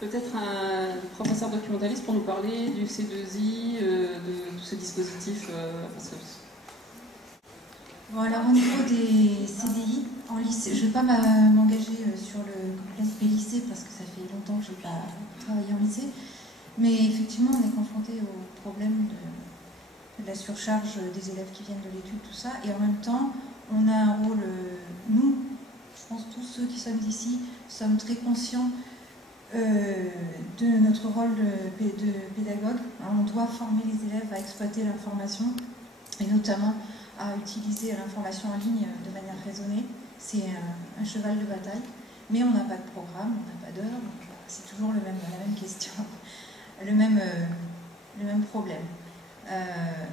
peut-être un professeur documentaliste pour nous parler du C2I, de tous ces dispositifs. Bon, alors au niveau des CDI en lycée, je ne vais pas m'engager sur le complexe B-lycée parce que ça fait longtemps que je n'ai pas travaillé en lycée, mais effectivement on est confronté au problème de la surcharge des élèves qui viennent de l'étude, tout ça, et en même temps on a un rôle, nous, je pense tous ceux qui sommes ici, sommes très conscients de notre rôle de pédagogue. On doit former les élèves à exploiter l'information et notamment à utiliser l'information en ligne de manière raisonnée. C'est un cheval de bataille, mais on n'a pas de programme, on n'a pas d'heure, c'est toujours la même question, le même problème.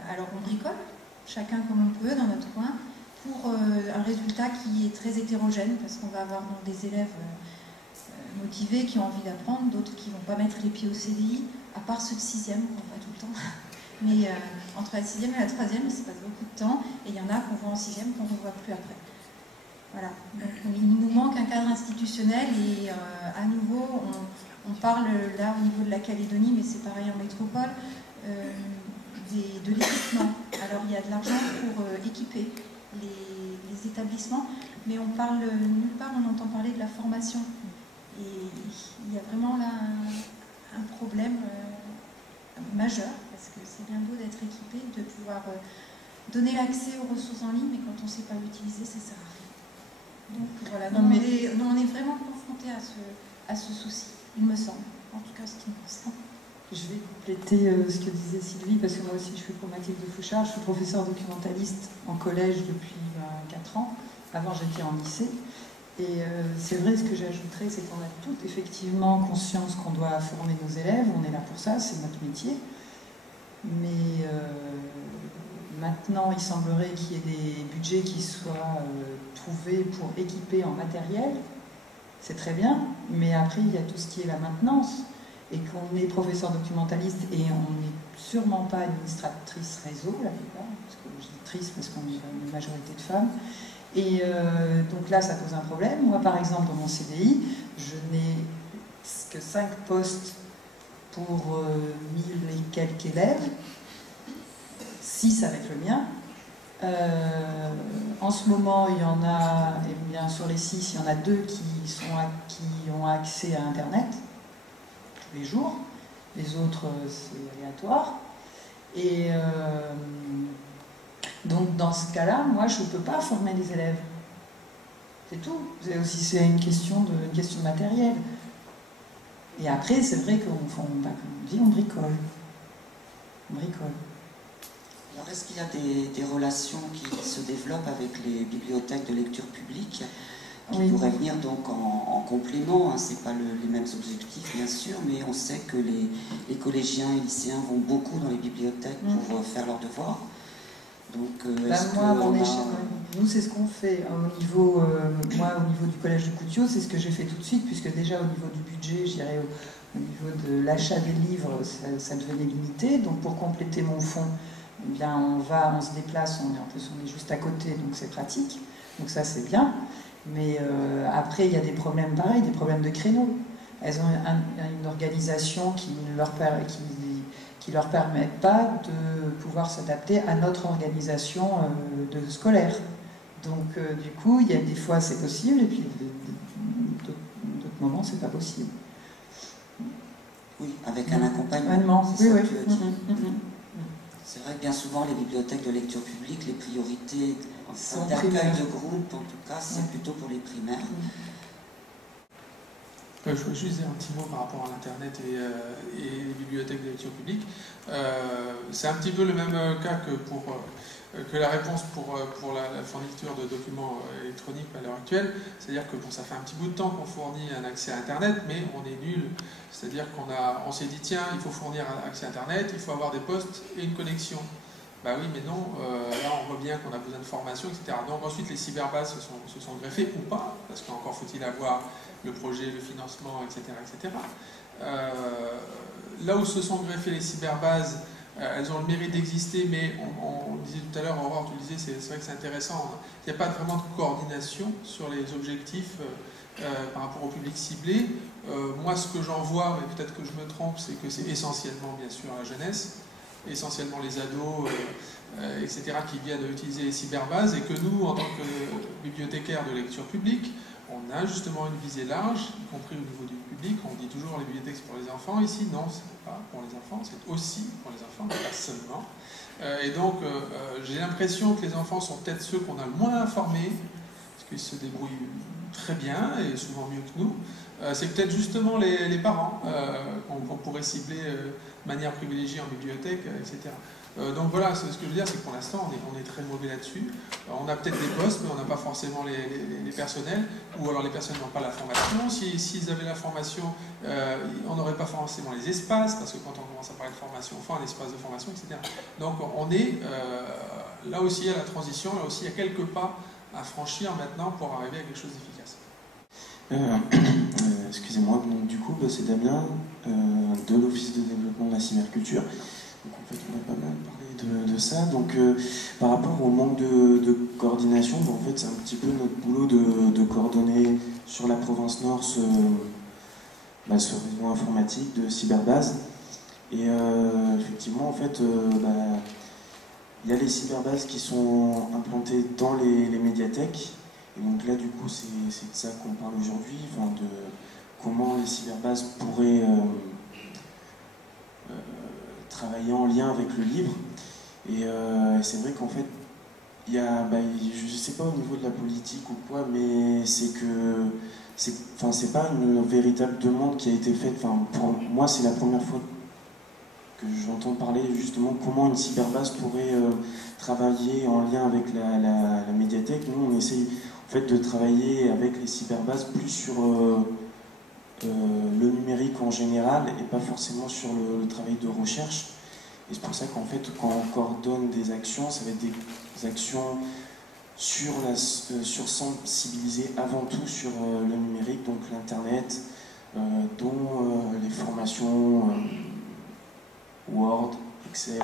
Alors on bricole, chacun comme on peut dans notre coin, pour un résultat qui est très hétérogène, parce qu'on va avoir donc des élèves motivés, qui ont envie d'apprendre, d'autres qui ne vont pas mettre les pieds au CDI, à part ceux de 6e, qu'on voit tout le temps. Mais entre la 6e et la 3e, il se passe beaucoup de temps, et il y en a qu'on voit en 6e, qu'on ne voit plus après. Voilà. Donc il nous manque un cadre institutionnel, et à nouveau, on parle là au niveau de la Calédonie, mais c'est pareil en métropole, de l'équipement. Alors il y a de l'argent pour équiper les établissements, mais on parle nulle part, on entend parler de la formation. Et il y a vraiment là un problème majeur, parce que c'est bien beau d'être équipé, de pouvoir donner l'accès aux ressources en ligne, mais quand on ne sait pas l'utiliser, ça ne sert à rien. Donc voilà, on est vraiment confronté à ce souci, il me semble, en tout cas ce qui me concerne. Je vais compléter ce que disait Sylvie, parce que moi aussi je suis pour Mathilde Fouchard, je suis professeure documentaliste en collège depuis 4 ans. Avant j'étais en lycée. Et c'est vrai, ce que j'ajouterais, c'est qu'on a toutes effectivement conscience qu'on doit former nos élèves, on est là pour ça, c'est notre métier. Mais maintenant, il semblerait qu'il y ait des budgets qui soient trouvés pour équiper en matériel. C'est très bien, mais après, il y a tout ce qui est la maintenance. Et qu'on est professeur documentaliste et on n'est sûrement pas administratrice réseau, la plupart, parce que je dis triste parce qu'on est une majorité de femmes. Et donc là, ça pose un problème. Moi, par exemple, dans mon CDI, je n'ai que 5 postes pour 1000 et quelques élèves, 6 avec le mien. En ce moment, il y en a, et bien sur les 6, il y en a 2 qui ont accès à Internet tous les jours. Les autres, c'est aléatoire. Et donc dans ce cas-là, moi je ne peux pas former des élèves. C'est tout. C'est une question de matériel. Et après, c'est vrai comme on dit, on bricole. On bricole. Alors est-ce qu'il y a des relations qui se développent avec les bibliothèques de lecture publique qui pourraient venir donc en complément, hein, c'est pas les mêmes objectifs bien sûr, mais on sait que les collégiens et lycéens vont beaucoup dans les bibliothèques pour faire leurs devoirs. Donc, moi, à mon échelle, nous, c'est ce qu'on fait. Moi, au niveau du collège de Coutiot, c'est ce que j'ai fait tout de suite, puisque déjà au niveau du budget, je dirais au niveau de l'achat des livres, ça devenait limité. Donc, pour compléter mon fonds, eh bien, on se déplace, en plus, on est juste à côté, donc c'est pratique. Donc ça, c'est bien. Mais après, il y a des problèmes pareils, des problèmes de créneaux. Elles ont une organisation qui ne leur permet pas de pouvoir s'adapter à notre organisation de scolaire. Donc du coup, il y a des fois c'est possible et puis d'autres moments c'est pas possible. Oui, avec un accompagnement. Oui. C'est vrai que bien souvent les bibliothèques de lecture publique, les priorités en d'accueil de groupe, en tout cas, c'est plutôt pour les primaires. Je voudrais juste dire un petit mot par rapport à l'Internet et les bibliothèques de lecture publique. C'est un petit peu le même cas que la réponse pour la fourniture de documents électroniques à l'heure actuelle. C'est-à-dire que ça fait un petit bout de temps qu'on fournit un accès à Internet, mais on est nul. C'est-à-dire qu'on s'est dit, tiens, il faut fournir un accès à Internet, il faut avoir des postes et une connexion. Bah oui, mais non, là on voit bien qu'on a besoin de formation, etc. Donc ensuite les cyberbases se sont greffées ou pas, parce qu'encore faut-il avoir le projet, le financement, etc. etc. Là où se sont greffées les cyberbases, elles ont le mérite d'exister, mais on disait tout à l'heure, Aurore, tu disais, c'est vrai que c'est intéressant, il n'y a pas vraiment de coordination sur les objectifs par rapport au public ciblé. Moi, ce que j'en vois, mais peut-être que je me trompe, c'est que c'est essentiellement, bien sûr, la jeunesse, essentiellement les ados, etc., qui viennent utiliser les cyberbases, et que nous, en tant que bibliothécaires de lecture publique, on a justement une visée large, y compris au niveau du public. On dit toujours les bibliothèques c'est pour les enfants. Ici, non, ce n'est pas pour les enfants, c'est aussi pour les enfants, mais pas seulement. Et donc, j'ai l'impression que les enfants sont peut-être ceux qu'on a le moins informés, parce qu'ils se débrouillent très bien, et souvent mieux que nous. C'est peut-être justement les parents qu'on pourrait cibler de manière privilégiée en bibliothèque, etc. Donc voilà, ce que je veux dire, c'est que pour l'instant, on est très mauvais là-dessus. On a peut-être des postes, mais on n'a pas forcément les personnels, ou alors les personnes n'ont pas la formation. S'ils avaient la formation, on n'aurait pas forcément les espaces, parce que quand on commence à parler de formation, on fait un espace de formation, etc. Donc on est là aussi à la transition, là aussi il y a quelques pas à franchir maintenant pour arriver à quelque chose d'efficace. Excusez-moi, donc du coup, c'est Damien de l'Office de développement de la cyberculture. Donc en fait, on a pas mal parlé de ça. Donc par rapport au manque de coordination, en fait, c'est un petit peu notre boulot de coordonner sur la province Nord ce réseau informatique de cyberbase. Et effectivement, en fait, il y a les cyberbases qui sont implantées dans les médiathèques. Et donc là, du coup, c'est de ça qu'on parle aujourd'hui, enfin, de comment les cyberbases pourraient travailler en lien avec le livre. Et c'est vrai qu'en fait, il y a, je ne sais pas au niveau de la politique ou quoi, mais c'est que c'est pas une véritable demande qui a été faite. Enfin, pour moi, c'est la première fois que j'entends parler justement comment une cyberbase pourrait travailler en lien avec la médiathèque. Nous, on essaye en fait de travailler avec les cyberbases plus sur le numérique en général et pas forcément sur le travail de recherche. Et c'est pour ça qu'en fait, quand on coordonne des actions, ça va être des actions sur sensibiliser avant tout sur le numérique, donc l'internet, dont les formations Word, Excel,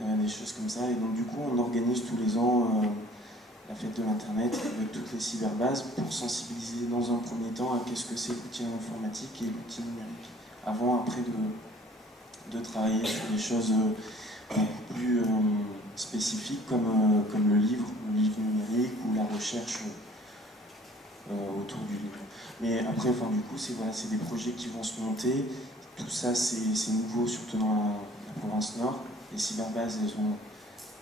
des choses comme ça. Et donc du coup, on organise tous les ans la fête de l'internet avec toutes les cyberbases pour sensibiliser dans un premier temps à qu'est-ce que c'est l'outil informatique et l'outil numérique, avant après de travailler sur des choses beaucoup plus spécifiques comme le livre numérique ou la recherche autour du livre. Mais après, du coup, c'est des projets qui vont se monter. Tout ça, c'est nouveau, surtout dans la province Nord. Les cyberbases, elles ont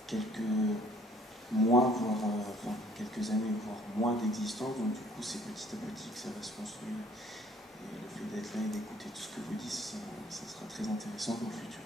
quelques mois, voire quelques années, voire mois d'existence. Donc du coup, c'est petit à petit que ça va se construire. Et le fait d'être là et d'écouter tout ce que vous dites, ça sera très intéressant pour le futur.